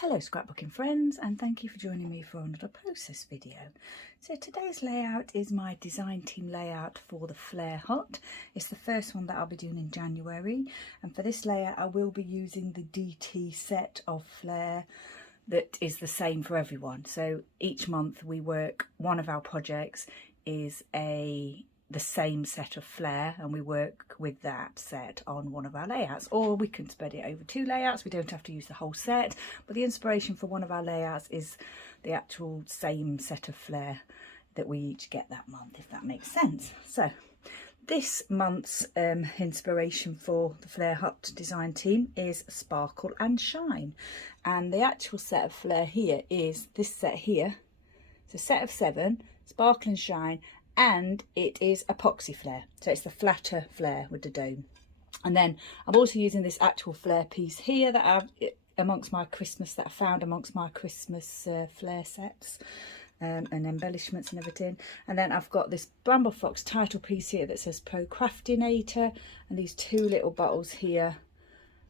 Hello scrapbooking friends, and thank you for joining me for another process video. So today's layout is my design team layout for the Flair Hut. It's the first one that I'll be doing in January, and for this layout I will be using the DT set of Flair that is the same for everyone. So each month we work, one of our projects is the same set of Flair, and we work with that set on one of our layouts, or we can spread it over two layouts. We don't have to use the whole set, but the inspiration for one of our layouts is the actual same set of Flair that we each get that month, if that makes sense. So this month's inspiration for the Flair Hut design team is Sparkle and Shine, and the actual set of Flair here is this set here. It's a set of 7, Sparkle and Shine, and it is epoxy Flair, so it's the flatter Flair with the dome. And then I'm also using this actual Flair piece here that I found amongst my Christmas Flair sets and embellishments and everything. And then I've got this Bramble Fox title piece here that says Procraftinator, and these 2 little bottles here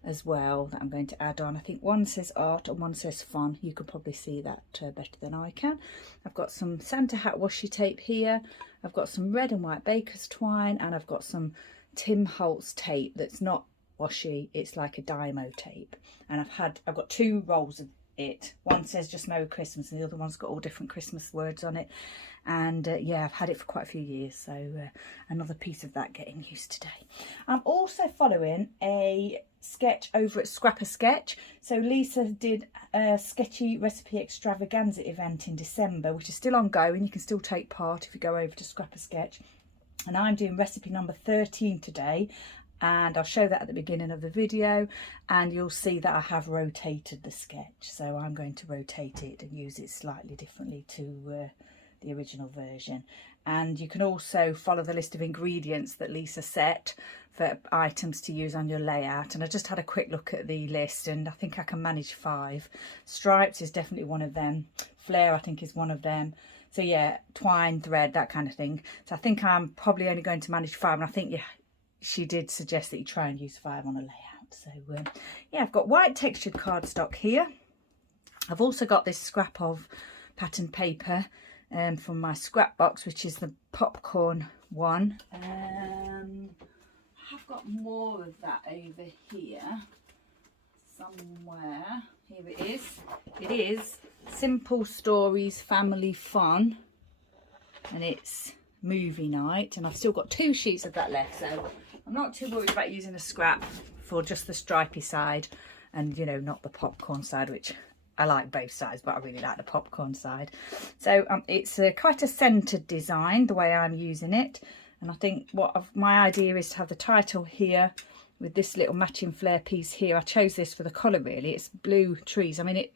as well that I'm going to add on. I think one says art and one says fun. You can probably see that better than I can. I've got some Santa hat washi tape here. I've got some red and white baker's twine, and I've got some Tim Holtz tape that's not washi, it's like a Dymo tape. And I've got 2 rolls of it. One says just Merry Christmas and the other one's got all different Christmas words on it. And yeah, I've had it for quite a few years, so another piece of that getting used today. I'm also following a sketch over at Scrapper Sketch. So Lisa did a Sketchy Recipe Extravaganza event in December, which is still ongoing. You can still take part if you go over to Scrapper Sketch. And I'm doing recipe number 13 today, and I'll show that at the beginning of the video, and you'll see that I have rotated the sketch. So I'm going to rotate it and use it slightly differently to the original version. And you can also follow the list of ingredients that Lisa set for items to use on your layout. And I just had a quick look at the list, and I think I can manage 5. Stripes is definitely one of them. Flair I think is one of them. So yeah, twine, thread, that kind of thing. So I think I'm probably only going to manage 5, and I think she did suggest that you try and use 5 on a layout. So yeah, I've got white textured cardstock here. I've also got this scrap of pattern paper from my scrap box, which is the popcorn one. I've got more of that over here somewhere. Here it is. It is Simple Stories Family Fun, and it's movie night, and I've still got 2 sheets of that left, so I'm not too worried about using a scrap for just the stripy side, and you know, not the popcorn side, which I like both sides, but I really like the popcorn side. So it's quite a centered design the way I'm using it, and I think my idea is to have the title here with this little matching Flair piece here. I chose this for the colour really. It's blue trees. I mean,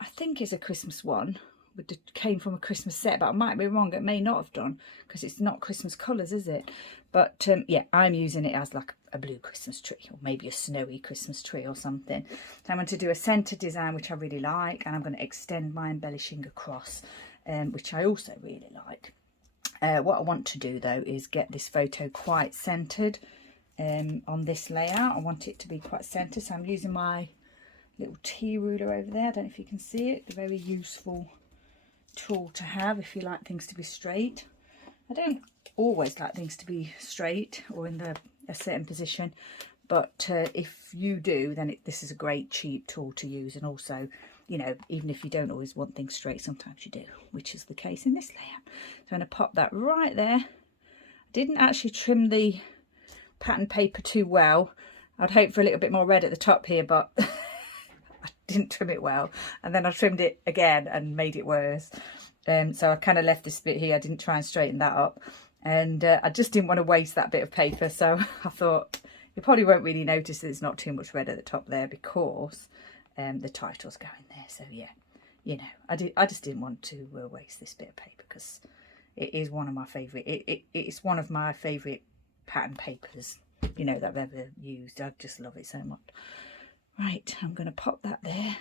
I think it's a Christmas one. It came from a Christmas set, but I might be wrong. It may not have done because it's not Christmas colours, is it? But yeah, I'm using it as like a blue Christmas tree, or maybe a snowy Christmas tree or something. So I'm going to do a centre design, which I really like, and I'm going to extend my embellishing across, which I also really like. What I want to do though is get this photo quite centred on this layout. I want it to be quite centred, so I'm using my little T ruler over there. I don't know if you can see it. A very useful tool to have if you like things to be straight. I don't always like things to be straight or in a certain position, but if you do, then this is a great cheap tool to use. And also, you know, even if you don't always want things straight, sometimes you do, which is the case in this layout. So I'm going to pop that right there. I didn't actually trim the pattern paper too well. I'd hope for a little bit more red at the top here, but I didn't trim it well, and then I trimmed it again and made it worse. So I kind of left this bit here. I didn't try and straighten that up, and I just didn't want to waste that bit of paper, so I thought you probably won't really notice that there's not too much red at the top there because the title's going there. So yeah, you know, I just didn't want to waste this bit of paper because it is one of my favourite. It's one of my favourite pattern papers, you know, that I've ever used. I just love it so much. Right, I'm going to pop that there.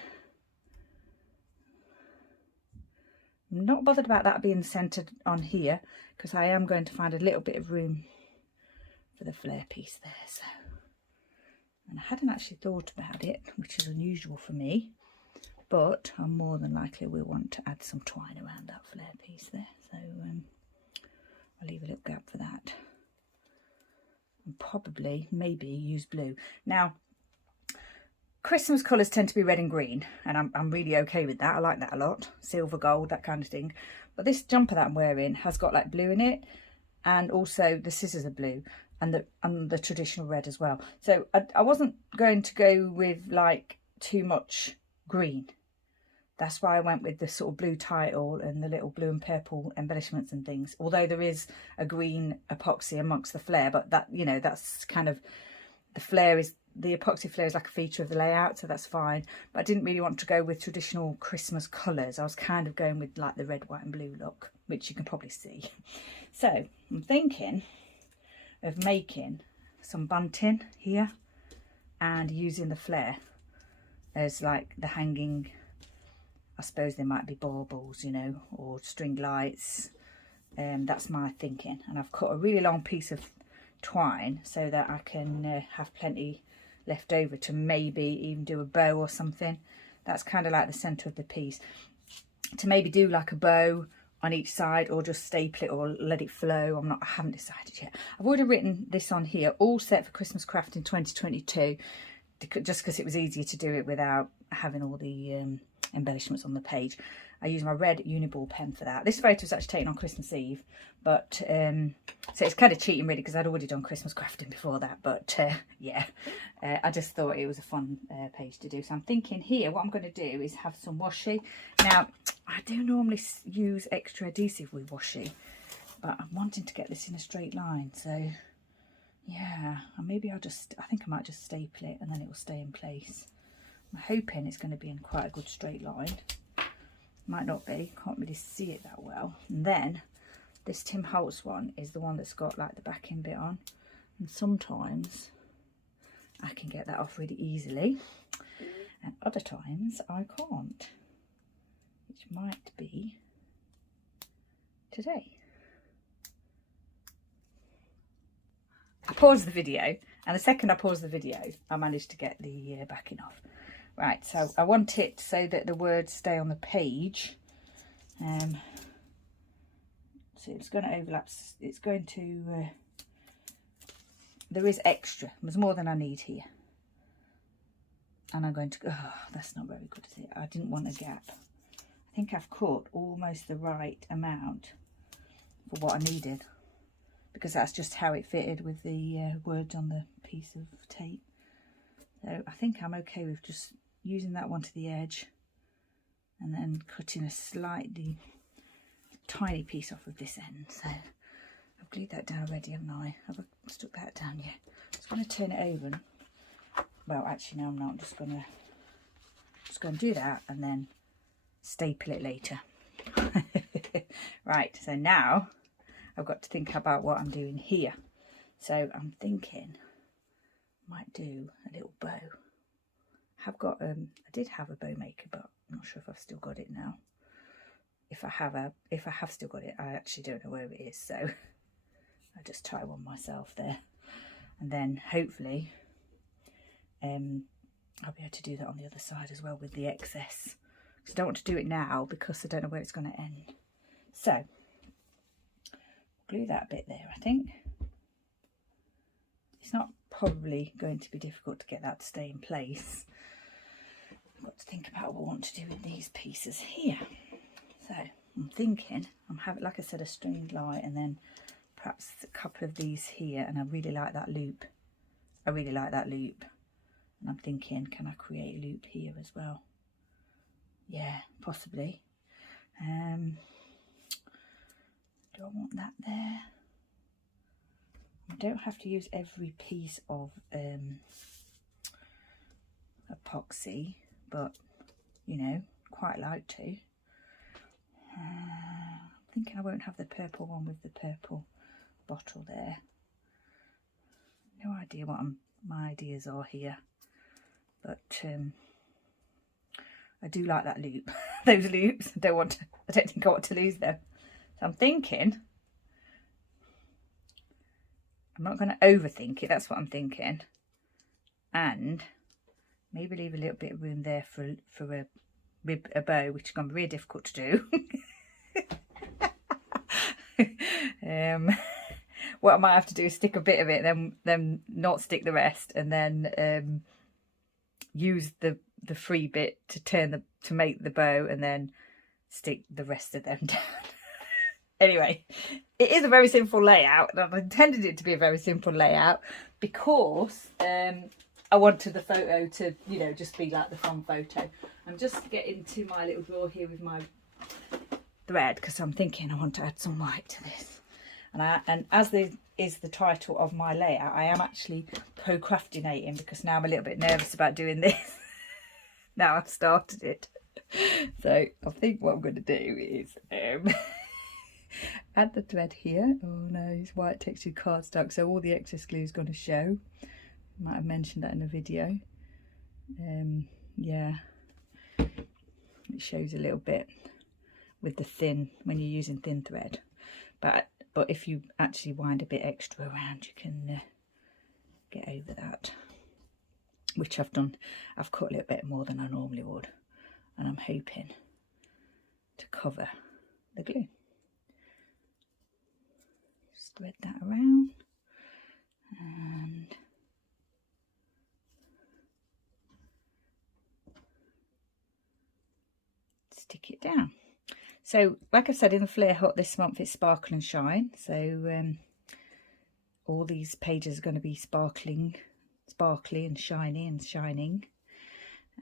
I'm not bothered about that being centred on here because I am going to find a little bit of room for the Flair piece there. So, and I hadn't actually thought about it, which is unusual for me. but I more than likely will want to add some twine around that flare piece there. So I'll leave a little gap for that. And probably, maybe use blue. Now, Christmas colours tend to be red and green, and I'm really okay with that. I like that a lot. Silver, gold, that kind of thing. But this jumper that I'm wearing has got like blue in it, and also the scissors are blue, and the traditional red as well. So I wasn't going to go with like too much green. That's why I went with the sort of blue title and the little blue and purple embellishments and things. Although there is a green epoxy amongst the flare, but that, you know, that's kind of, the epoxy flare is like a feature of the layout, so that's fine. But I didn't really want to go with traditional Christmas colours. I was kind of going with like the red, white and blue look, which you can probably see. So I'm thinking of making some bunting here and using the flare as like the hanging, I suppose there might be baubles, you know, or string lights. That's my thinking. And I've cut a really long piece of twine so that I can have plenty left over to maybe even do a bow or something. That's kind of like the centre of the piece. To maybe do like a bow on each side, or just staple it, or let it flow. I haven't decided yet. I've already written this on here, all set for Christmas crafting 2022, just because it was easier to do it without having all the embellishments on the page. I use my red Uniball pen for that. This photo was actually taken on Christmas Eve, but so it's kind of cheating really, because I'd already done Christmas crafting before that. But yeah, I just thought it was a fun page to do. So I'm thinking here, what I'm going to do is have some washi. Now, I do normally use extra adhesive with washi, but I'm wanting to get this in a straight line. So yeah, maybe I think I might just staple it and then it will stay in place. I'm hoping it's going to be in quite a good straight line. Might not be, can't really see it that well. And then this Tim Holtz one is the one that's got like the backing bit on, and sometimes I can get that off really easily and other times I can't, which might be today. I paused the video, and the second I paused the video I managed to get the backing off. Right, so I want it so that the words stay on the page. So it's going to overlap. It's going to, there is extra. There's more than I need here. And I'm going to, oh, that's not very good, is it? I didn't want a gap. I think I've cut almost the right amount for what I needed, because that's just how it fitted with the words on the piece of tape. So I think I'm okay with just using that one to the edge and then cutting a slightly tiny piece off of this end. So I've glued that down already, haven't I? Have I stuck that down yet? I'm just going to turn it over. Well, actually no, I'm not. I'm just going to do that and then staple it later. Right, so now I've got to think about what I'm doing here. So I'm thinking I might do a little bow. I did have a bow maker, but I'm not sure if I've still got it now. If I have still got it, I actually don't know where it is, so I'll just tie one myself there. And then hopefully I'll be able to do that on the other side as well with the excess. Because I don't want to do it now because I don't know where it's going to end. So glue that bit there, I think. It's not probably going to be difficult to get that to stay in place. I've got to think about what I want to do with these pieces here. So I'm thinking, I'm having, like I said, a stringed light and then perhaps a couple of these here, and I really like that loop. I really like that loop. And I'm thinking, can I create a loop here as well? Yeah, possibly. Do I want that there? I don't have to use every piece of epoxy, but you know, quite like to. I'm thinking I won't have the purple one with the purple bottle there. No idea what my ideas are here, but I do like that loop. Those loops, I don't think I want to lose them. So I'm thinking I'm not going to overthink it, that's what I'm thinking. And maybe leave a little bit of room there for a with a bow, which is going to be really difficult to do. What I might have to do is stick a bit of it, then not stick the rest, and then use the free bit to make the bow, and then stick the rest of them down. Anyway, it is a very simple layout, and I've intended it to be a very simple layout because I wanted the photo to, you know, just be like the fun photo. I'm just getting to my little drawer here with my thread because I'm thinking I want to add some white to this. And as this is the title of my layout, I am actually procrastinating because now I'm a little bit nervous about doing this. Now I've started it. So I think what I'm going to do is add the thread here. Oh no, it's white textured cardstock, so all the excess glue is going to show. Might have mentioned that in the video. Yeah, it shows a little bit with the thin, when you're using thin thread, but if you actually wind a bit extra around, you can get over that, which I've done. I've cut a little bit more than I normally would, and I'm hoping to cover the glue. Just thread that around and stick it down. So like I said, in the Flair Hut this month it's Sparkle and Shine, so all these pages are going to be sparkly and shiny and shining.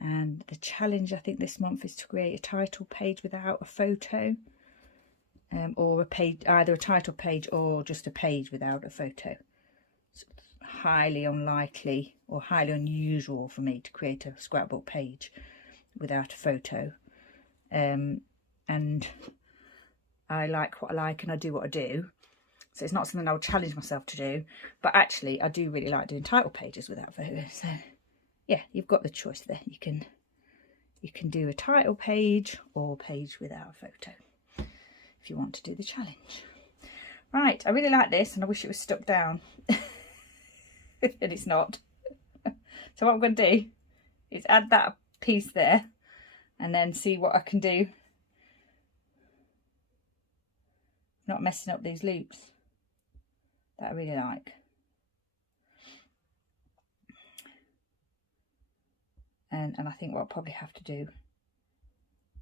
And the challenge I think this month is to create a title page without a photo, or a page, either a title page or just a page without a photo. It's highly unlikely or highly unusual for me to create a scrapbook page without a photo. And I like what I like and I do what I do, so it's not something I'll challenge myself to do, but actually I do really like doing title pages without photos. So yeah, you've got the choice there. You can do a title page or a page without a photo if you want to do the challenge. Right, I really like this and I wish it was stuck down and it's not. So what I'm going to do is add that piece there and then see what I can do, not messing up these loops that I really like. And I think what I'll probably have to do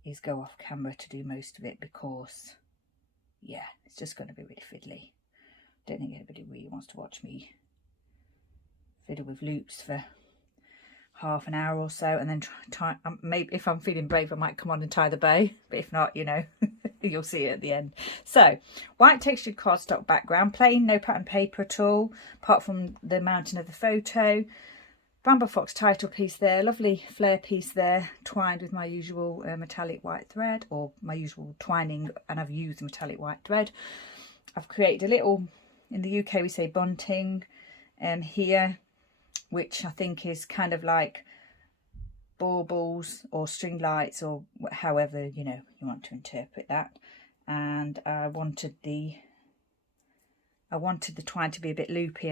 is go off camera to do most of it, because yeah, it's just going to be really fiddly. I don't think anybody really wants to watch me fiddle with loops for half an hour or so, and then try maybe if I'm feeling brave I might come on and tie the bow, but if not, you know, you'll see it at the end. So white textured cardstock background, plain, no pattern paper at all apart from the mounting of the photo. Bramble Fox title piece there, lovely flare piece there, twined with my usual metallic white thread, or my usual twining, and I've used metallic white thread. I've created a little, in the UK we say bunting here, which I think is kind of like baubles or string lights, or however, you know, you want to interpret that. And I wanted the twine to be a bit loopy,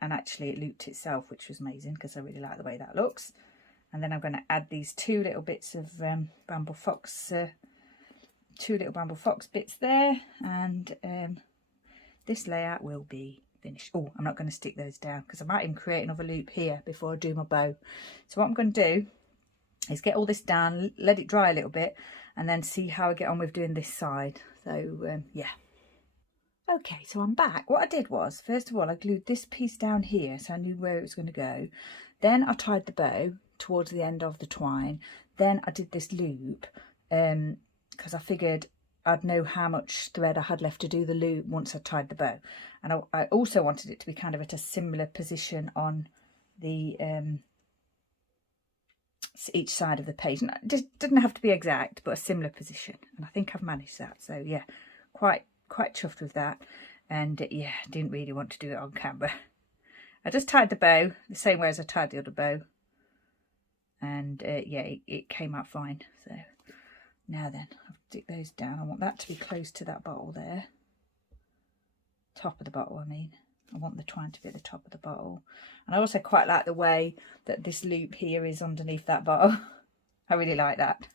and actually it looped itself, which was amazing because I really like the way that looks. And then I'm going to add these two little bits of Bramble Fox, two little Bramble Fox bits there, and this layout will be finished. Oh, I'm not going to stick those down because I might even create another loop here before I do my bow. So what I'm going to do is get all this down, let it dry a little bit, and then see how I get on with doing this side. So yeah. Okay, so I'm back. What I did was, first of all, I glued this piece down here so I knew where it was going to go. Then I tied the bow towards the end of the twine. Then I did this loop because I figured I'd know how much thread I had left to do the loop once I tied the bow. And I also wanted it to be kind of at a similar position on the each side of the page. And it just didn't have to be exact, but a similar position. And I think I've managed that. So yeah, quite chuffed with that. And yeah, didn't really want to do it on camera. I just tied the bow the same way as I tied the other bow, and yeah, it came out fine. So now then, I'll stick those down. I want that to be close to that bottle there, top of the bottle I mean. I want the twine to be at the top of the bottle. And I also quite like the way that this loop here is underneath that bottle. I really like that.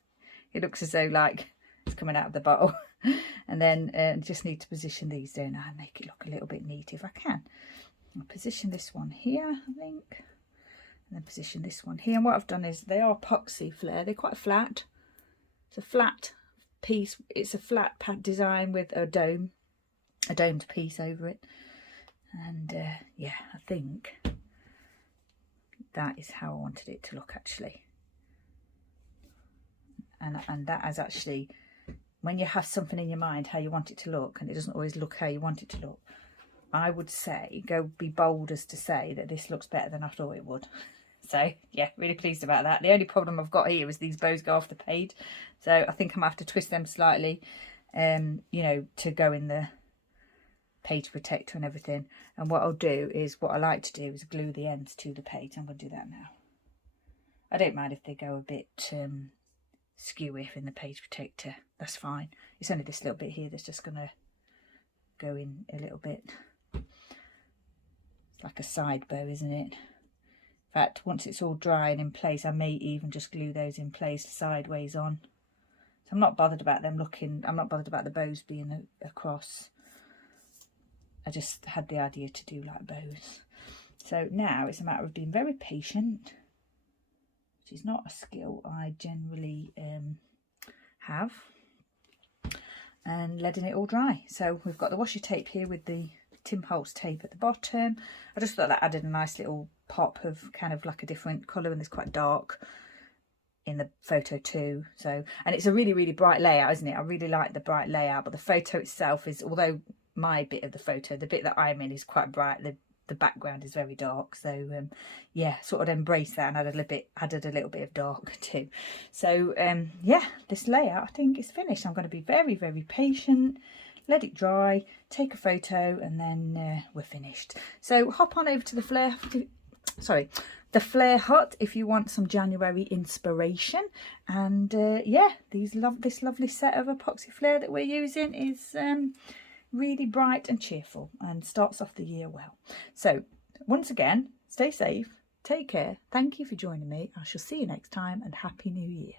It looks as though like it's coming out of the bottle. And then just need to position these down and make it look a little bit neat if I can. I'll position this one here, I think, and then position this one here. And what I've done is they are epoxy Flair. They're quite flat. It's a flat piece. It's a flat design with a dome, a domed piece over it. And yeah, I think that is how I wanted it to look actually. And that is actually, when you have something in your mind how you want it to look and it doesn't always look how you want it to look, I would say go be bold as to say that this looks better than I thought it would. So yeah, really pleased about that. The only problem I've got here is these bows go off the page, so I think I'm gonna have to twist them slightly, you know, to go in the page protector and everything. And what I'll do is, what I like to do is glue the ends to the page. I'm going to do that now. I don't mind if they go a bit skewy in the page protector, that's fine. It's only this little bit here that's just going to go in a little bit. It's like a side bow, isn't it? In fact, once it's all dry and in place, I may even just glue those in place sideways on. So I'm not bothered about them looking, I'm not bothered about the bows being across. I just had the idea to do like bows. So now it's a matter of being very patient, which is not a skill I generally have, and letting it all dry. So we've got the washi tape here with the Tim Holtz tape at the bottom. I just thought that added a nice little pop of kind of like a different colour, and it's quite dark in the photo too. So, and it's a really, really bright layout, isn't it? I really like the bright layout, but the photo itself is, although my bit of the photo, the bit that I'm in, is quite bright, the background is very dark. So yeah, sort of embraced that and added a little bit of dark too. So yeah, this layout I think is finished. I'm going to be very, very patient, let it dry, take a photo, and then we're finished. So hop on over to the Flair Hut if you want some January inspiration. And yeah, this lovely set of epoxy Flair that we're using is really bright and cheerful and starts off the year well. So once again, stay safe, take care, thank you for joining me. I shall see you next time, and Happy New Year.